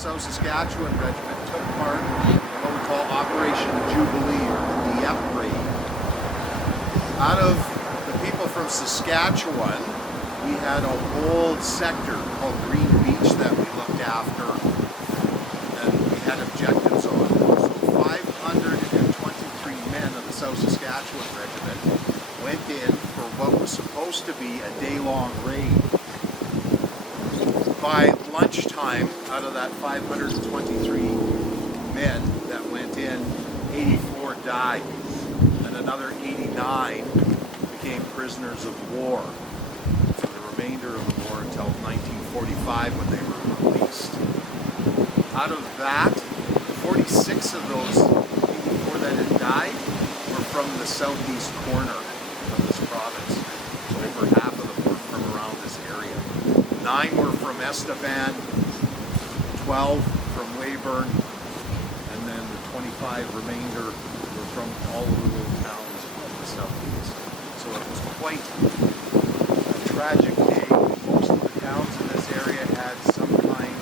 South Saskatchewan Regiment took part in what we call Operation Jubilee, or the Dieppe raid. Out of the people from Saskatchewan, we had a whole sector called Green Beach that we looked after, and we had objectives on. So 523 men of the South Saskatchewan Regiment went in for what was supposed to be a day-long raid. By lunchtime, out of that 523 men that went in, 84 died, and another 89 became prisoners of war for the remainder of the war until 1945, when they were released. Out of that, 46 of those 84 that had died were from the southeast corner of this province. So over half of them were from around this area. 9 were from Estevan, 12 from Weyburn, and then the 25 remainder were from all of the little towns of the southeast. So it was quite a tragic day. Most of the towns in this area had some kind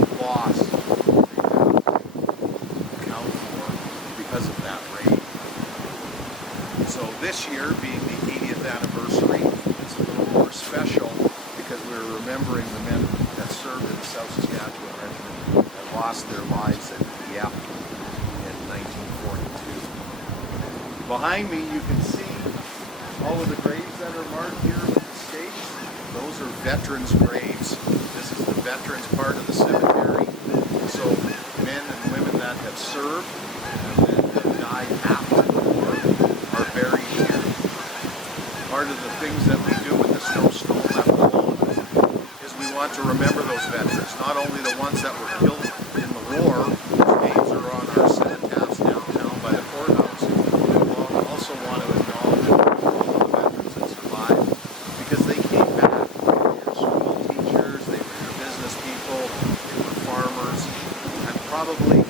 of loss they had to account for because of that raid. So this year, being the 80th anniversary, it's a little more special because we're remembering the men that served in the South Saskatchewan Regiment that lost their lives at Dieppe in 1942. Behind me you can see all of the graves that are marked here with the stakes. Those are veterans' graves. This is the veterans part of the cemetery. So men and women that have served and that have died after the war are buried here. Part of the things that we do with the snowstorm that we're on is we want to remember those veterans, not only the ones that were killed in the war, whose names are on our cenotaphs downtown by the courthouse, but we also want to acknowledge all of the veterans that survived, because they came back. They were your school teachers, they were your business people, they were farmers, and probably